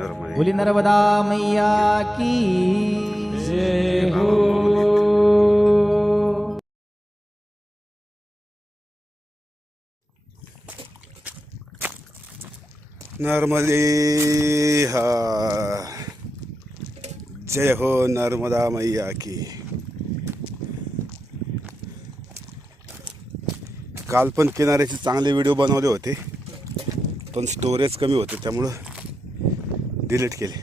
बोली नर्मदा मैया की जय हो। नर्मदे हा जय हो नर्मदा मैया की। काल पण किनाऱ्याचे चांगले व्हिडिओ बनवले होते, पण स्टोरेज कमी होते त्यामुळं डिलीट केले.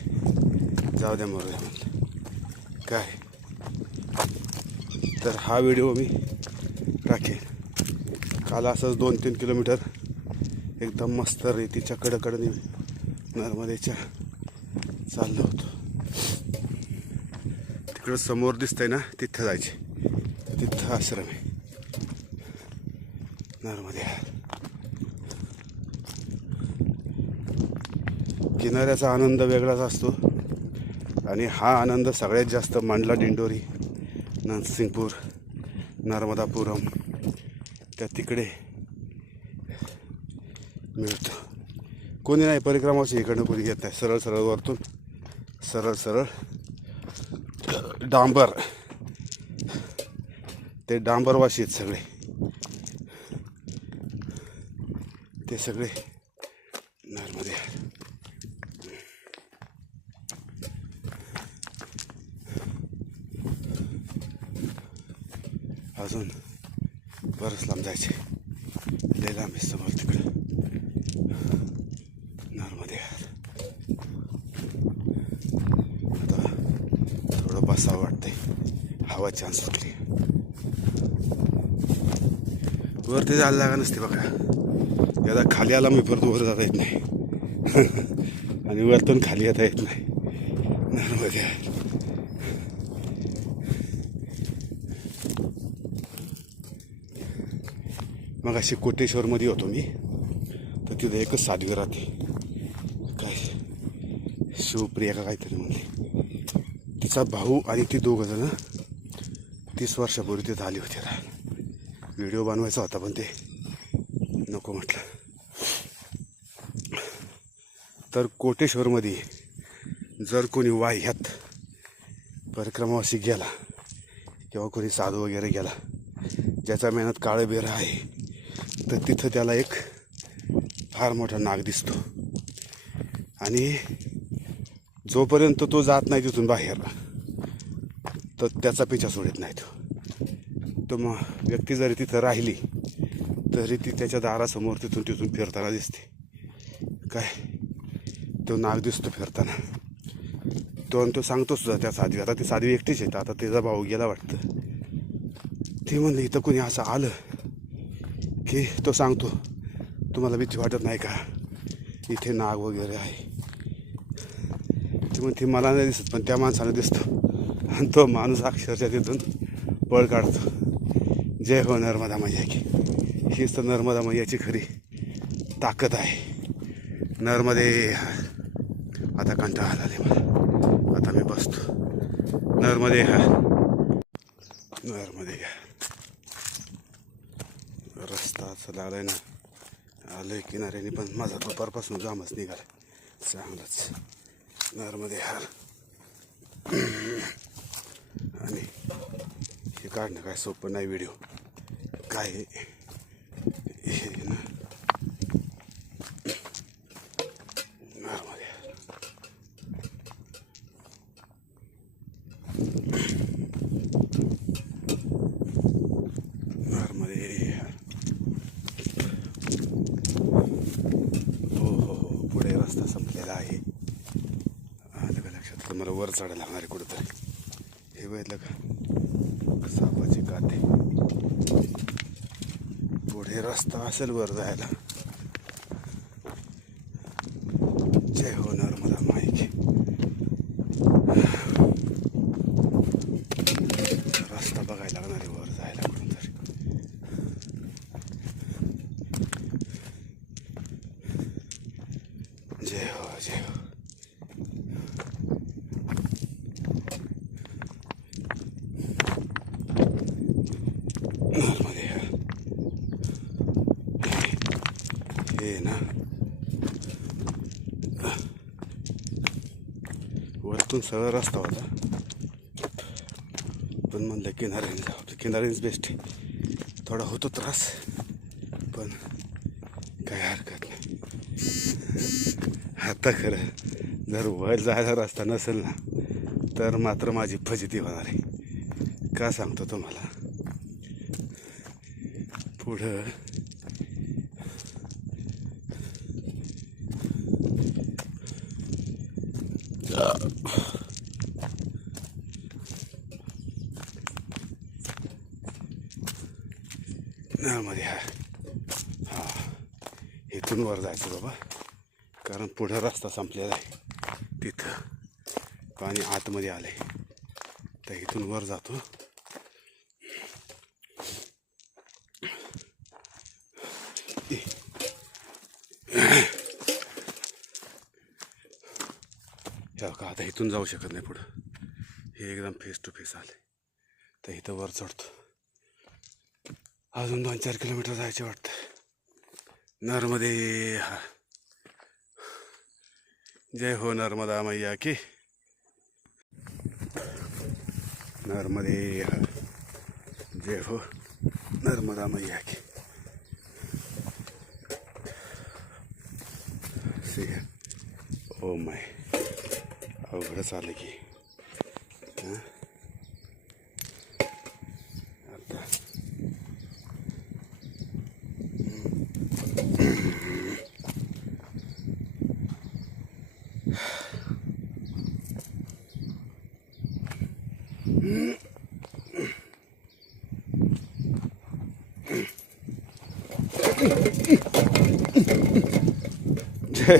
जाऊ द्या मरू द्या म्हणलं काय. तर हा व्हिडिओ मी टाकेन. काल असंच 2-3 किलोमीटर एकदम मस्त रेतीच्या कडकडने नर्मदेच्या चाललो होतो. तिकडं समोर दिसतंय ना, तिथं जायचे. तिथं आश्रम आहे नर्मदे. किनाऱ्याचा आनंद वेगळाच असतो आणि हा आनंद सगळ्यात जास्त मांडला दिंडोरी, नरसिंगपूर, नर्मदापुरम त्या तिकडे मिळतो. कोणी नाही परिक्रमाची इकडनं कोणी घेत नाही. सरळ सरळ वरतून सरळ सरळ डांबर, ते डांबरवाशी आहेत सगळे. ते सगळे नर्मदे. अजून बरंच लांब जायचे, लय लांब आहे समोर तिकडं नर्मदे. आता थोडं बसावं वाटतंय, हवा छान सुटली. वरती जायला लागा नसते बघा. एकदा खाली आला मी परत वर जाता येत नाही आणि वरतून खाली येता येत नाही नर्मदे. मग अशी कोटेश्वरमध्ये होतो मी, तर तिथं एकच साध्वी राहते, काय शिवप्रिया का काहीतरी म्हणले. तिचा भाऊ आणि ती दोघं जण 30 वर्षापूर्वी तिथं आली होती राहायला. व्हिडिओ बनवायचा होता पण ते नको म्हटलं. तर कोटेश्वरमध्ये जर कोणी वाह्यात परिक्रमावासी गेला किंवा कोणी साधू वगैरे गेला, ज्याचा मेहनत काळं बेर आहे, तर तिथं त्याला एक फार मोठा नाग दिसतो. आणि जोपर्यंत तो जात नाही तिथून बाहेर, तर त्याचा पिछा सोडत नाही तो. मग व्यक्ती जरी तिथं राहिली तरी ती त्याच्या दारासमोर तिथून फिरताना दिसते. काय तो नाग दिसतो फिरताना. तो सांगतो सुद्धा त्या साध्वी. आता ती साध्वी एकटीच आहे, आता तिचा भाऊ गेला वाटतं. ती म्हणली इथं कोणी असं आलं की तो सांगतो, तुम्हाला भीती वाटत नाही का, इथे नाग वगैरे आहे. ती म्हणते मला नाही दिसत, पण त्या माणसाला दिसतो. आणि तो माणूस अक्षरशः तिथून पळ काढतो. जय हो नर्मदा मैया की. हीच तर नर्मदा मैयाची खरी ताकद आहे. नर्मदे. आता कंटाळा आला मला, आता मी बसतो. नर्मदे हा नर्मदे. रस्ता असं लागलाय ना, आलोय किनाऱ्याने, पण माझा दुपारपासून जामच निघालाय चांगलाच. नर्मदे हार. आणि हे काढणं काय सोपं नाही. व्हिडिओ काय हे ना नर्मदे. नर्मदे. हो पुढे रस्ता संपलेला आहे. आलं का लक्षात? मला वर चढायला लागणार आहे कुठंतरी. हे बघितलं का, सापाची काते. पुढे रस्ता असेल वर जायला. जय हो नर्मदा माई की. रस्ता बघायला लागणार आहे वर जायला कुठून तरी. जय हो जय हो. नर्मदे. वरतून सरळ रस्ता होता, पण म्हणलं किनाऱ्याने जाऊ. किनाऱ्यानेच बेस्ट आहे. थोडा होतो त्रास, पण काय हरकत नाही. आता खरं जर वर जायला रस्ता नसेल ना, तर मात्र माझी फजिती होणार आहे. का सांगतो तुम्हाला, पुढं मध्ये हा इथून वर जायचं बाबा, कारण पुढं रस्ता संपलेला आहे. तिथं पाणी आतमध्ये आलंय, तर इथून वर जातो. हे का आता इथून जाऊ शकत नाही पुढं, हे एकदम फेस टू फेस आले. तर इथं वर चढतो. अजून 2-4 किलोमीटर जायचे वाटतं. नर्मदे हा, जय हो नर्मदा मैया की. नर्मदे हा, जय हो नर्मदा मैया की. ओ माय, अवघडच आलं की. आता जय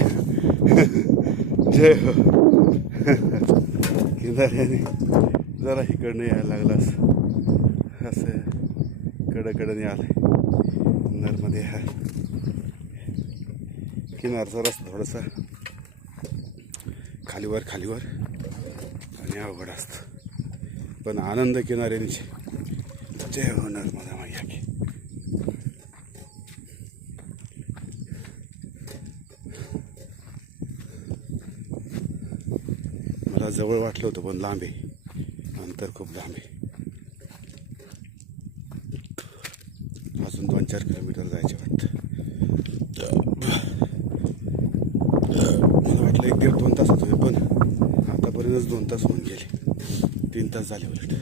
जय हो. किनाऱ्याने जरा इकडनं यायला लागलास, असं कडकडने आलंय. नर्मदे हा, किनारचा रस्ता थोडासा खालीवर खालीवर आणि अवघड असतं, पण आनंद किनाऱ्यांची. जय हो नर्मदा मैया की. मला जवळ वाटलं होतं, पण लांब आहे, अंतर खूप लांब आहे. अजून 2-4 किलोमीटर जायचे वाटतं. मला वाटलं 1-1.5-2 तासात होते, पण आतापर्यंतच 2 तास होऊन गेले. 3 तास झाले उलट.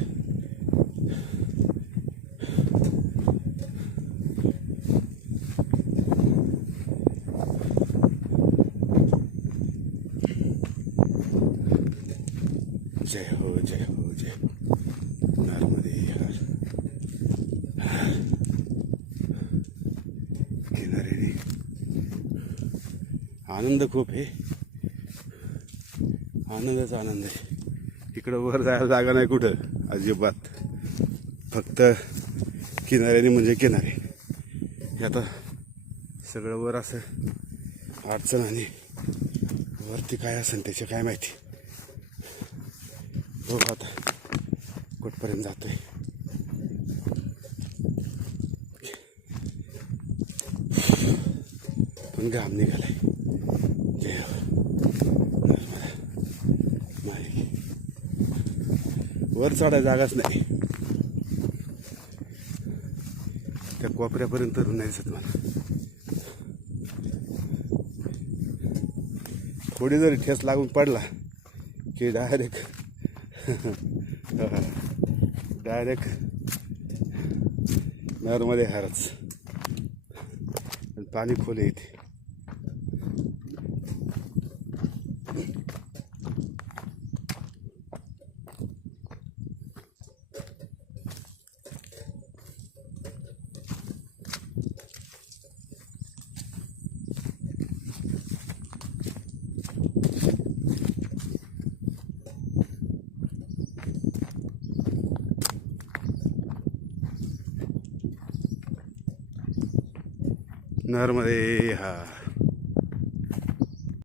जय हो जय हो जय नर्मदे हर. किनाऱ्याने आनंद खूप आहे, आनंदाचा आनंद आहे. इकडं वर जायला जागा नाही कुठं अजिबात, फक्त किनाऱ्याने म्हणजे किनारे. हे आता सगळं वर असं अडचण, आणि वरती काय असेल त्याची काय माहिती. हो आता कुठपर्यंत जातोय. पण घाम निघालाय. जय नर्मदा माई. वर चढायला जागाच नाही, त्या कोपऱ्यापर्यंत नाही दिसत मला. थोडी जरी ठेस लागून पडला की डायरेक्ट नर्मदे हरच. पाणी खोल येते. नर्मदे हा.